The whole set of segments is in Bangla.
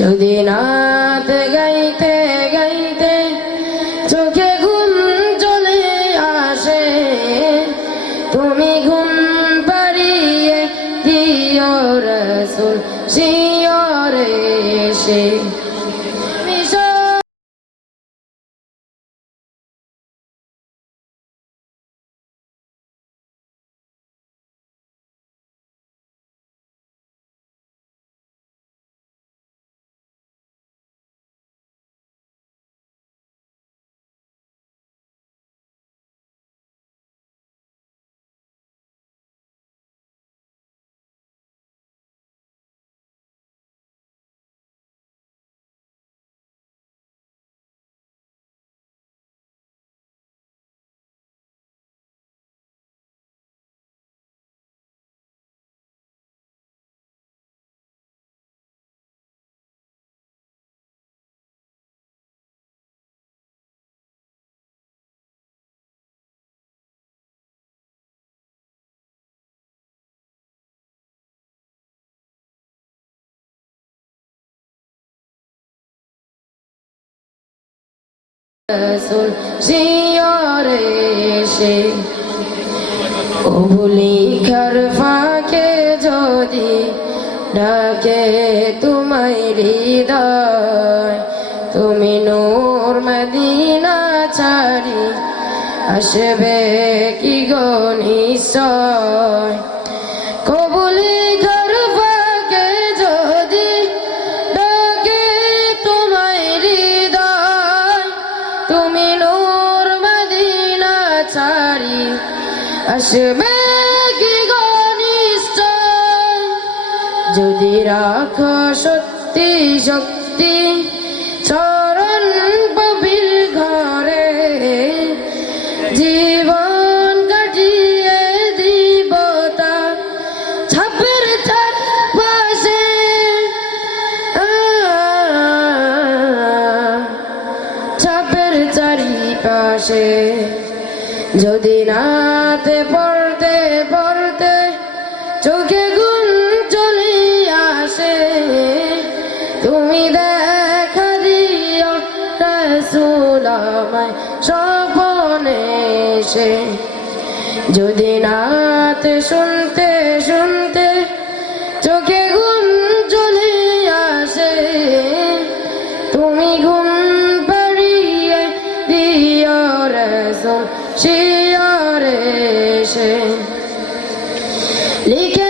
যদি নাত গাইতে গাইতে চোখে ঘুম চলে আসে, তুমি ঘুম পাড়িয়ে দিও রসুল শিয়রে এসে রসুল শিয়রে এসে কবুলি ঘর ফাঁকে যদি ডাকে তোমায় হৃদয়, তুমি নূর মদিনা ছাড়ি, আসবে কি গো আসবে কি নিশ্চয়? যদি রাখো সত্যি শক্তি, চরণ পবির ঘরে জীবন কাটিয়ে দিব তার ছাপের পাশে। ছাপের চারিপাশে যদি নাতে তুমি দেখা দিও রসুল আমায় স্বপনে এসে। যদি নাতে শুনতে শুনতে চোখে ঘুম চলে আসে, তুমি ঘুম পাড়িয়ে দিও রসুল শিয়রে এসে। লিখে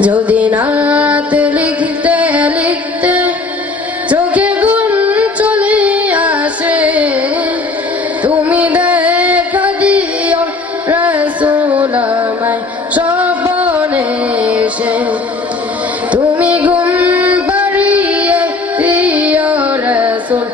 যদি নাত লিখতে লিখতে চোখে ঘুম চলে আসে, তুমি দেখা দিও রসুল আমায় স্বপনে তুমি ঘুম পাড়িয়ে দিও রসুল